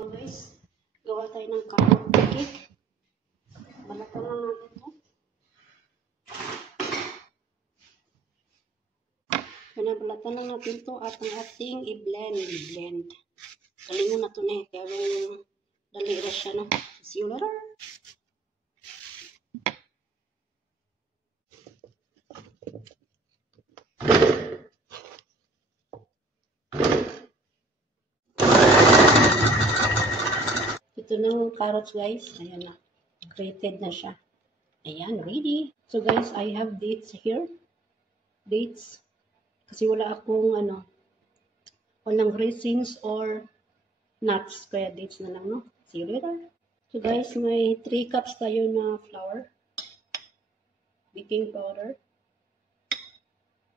Guys, gawa tayo ng carrot cake. Balatan lang natin ito. Balatan lang natin ito at ang ating i-blend. Galingon na ito na eh. Kaya yung dalira siya, no? See you later. Ito na yung carrots, guys. Ayan na. Grated na siya. Ayan, ready. So, guys, I have dates here. Dates. Kasi wala akong, walang raisins or nuts. Kaya dates na lang, no? See you later. So, guys, may 3 cups tayo na flour. Baking powder.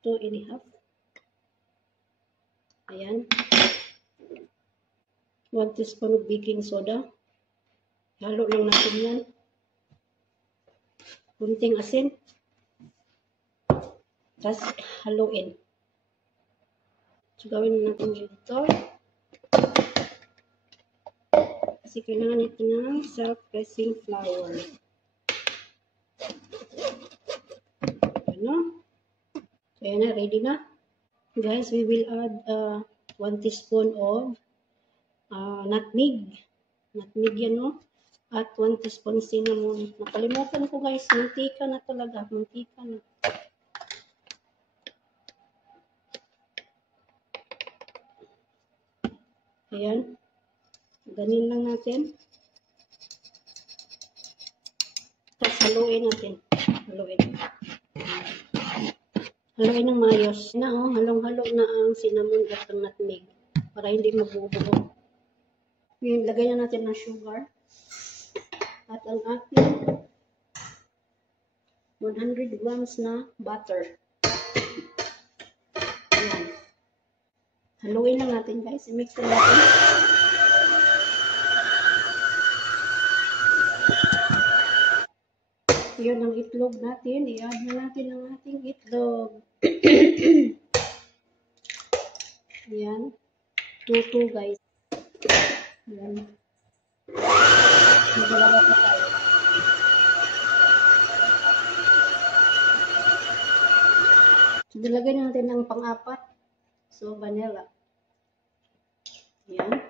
2.5. Ayan. 1 teaspoon of baking soda. Halo lang natin yan. Kunting asin. Tapos haluin. So, gawin natin dito. Kasi kailangan ito ng self-pressing flour. Ano? So, yan na. Ready na. Guys, we will add 1 teaspoon of nutmeg. Nutmeg yan, no? At 1 teaspoon cinnamon. Nakalimutan ko, guys. Mantika na talaga. Mantika na. Ayan. Ganin lang natin. Tapos haluin natin. Haluin. Haluin ng mayos. Na, oh. Halong-halo na ang cinnamon at ang nutmeg. Para hindi mabubuo. Lagay na natin ng sugar. At ang ating 100 grams na butter. Ayan. Haluin lang natin, guys. I-mix na natin. Yun ang itlog natin. I-add na natin ang ating itlog. Ayan. 2 guys. Ayan. Magalaga pa tayo. So, nilagay natin ang pang-apat. So, vanilla. Ayan.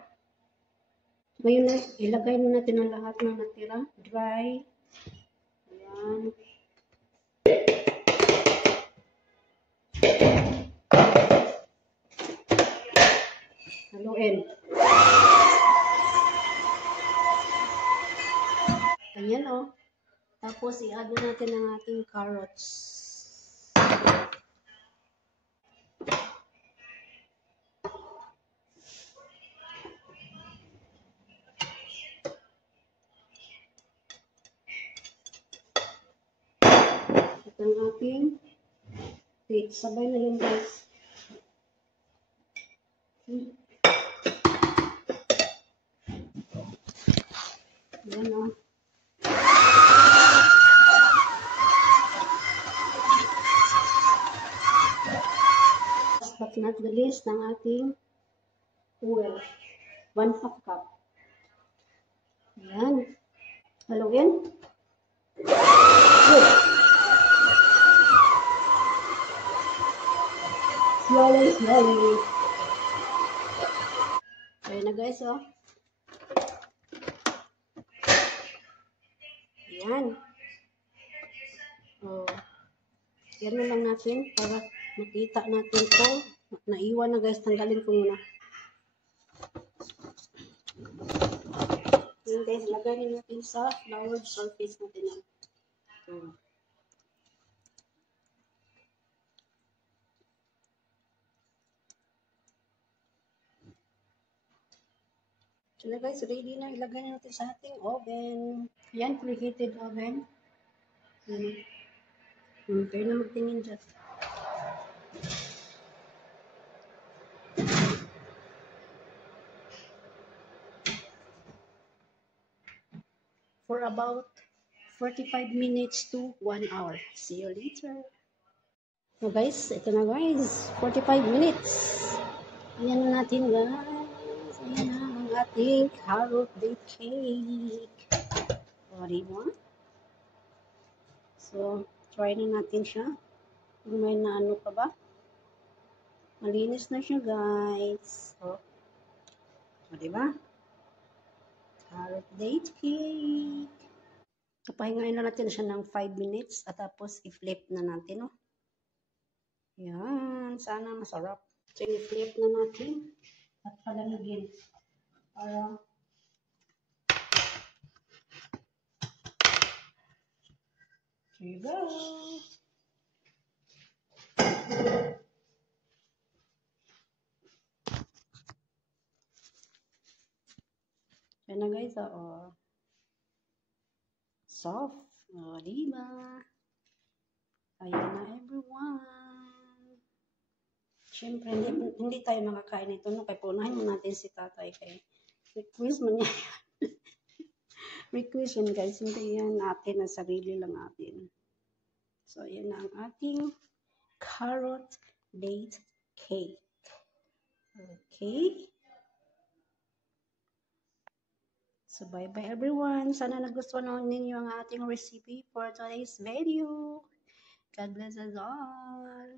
Ngayon, ilagay na natin ang lahat ng natira. Dry. Ayan. Haluin. Ayan, oh. Tapos, i-add natin ang ating carrots. At ang ating dates. Sabay na yun, guys. Ayan, oh. But not the least ng ating oil. 1/2 cup. Ayan. Haluin. Good. Slowly. Ayan na, guys, oh. Ayan. Oh. Yan na lang natin para makita natin ito. Naiwan na, guys. Tanggalin ko muna. Yan, guys. Lagay natin sa floured surface natin. So, guys, ready na. Ilagay na natin sa ating oven. Yan, preheated oven. Kayo na magtingin dyan. For about 45 minutes to 1 hour. See you later. So guys, ito na guys. 45 minutes. Ayan na natin guys. Ayan na. ating carrot date cake. O, diba? So, try na natin siya. Kung may naano pa ba? Malinis na siya, guys. O, diba? Carrot date cake. Kapahingain na natin siya ng 5 minutes at tapos i-flip na natin, no? Yan. Sana masarap. So, i-flip na natin at palamigin. Para here you go. Yan na guys, soft. O, diba? Ayan na everyone. Siyempre, hindi tayo makakain nito, no? Kaya punahin mo natin si tatay kay request mo niya. Request yan guys, hindi yan natin, na sarili lang natin. So, ayan na ang ating carrot date cake. Okay? So, bye-bye everyone. Sana nagustuhan ninyo ang ating recipe for today's video. God bless us all.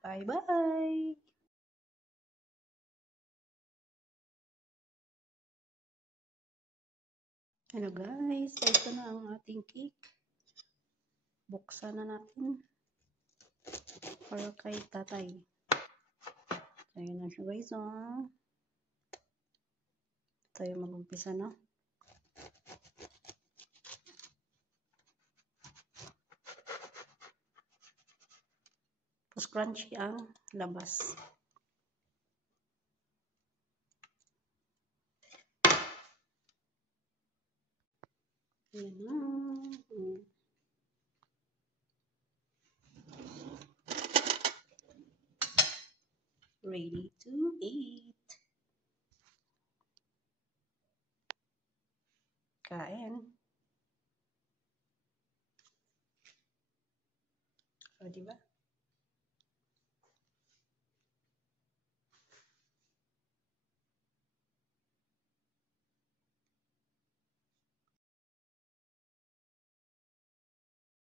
Bye-bye. Hello guys, ito na ang ating cake. Buksan na natin para kay tatay. So, yun na siya guys, tayo mag-umpisa na. Tapos crunchy ang labas. Yan na. Ready to eat. Kain. O, diba?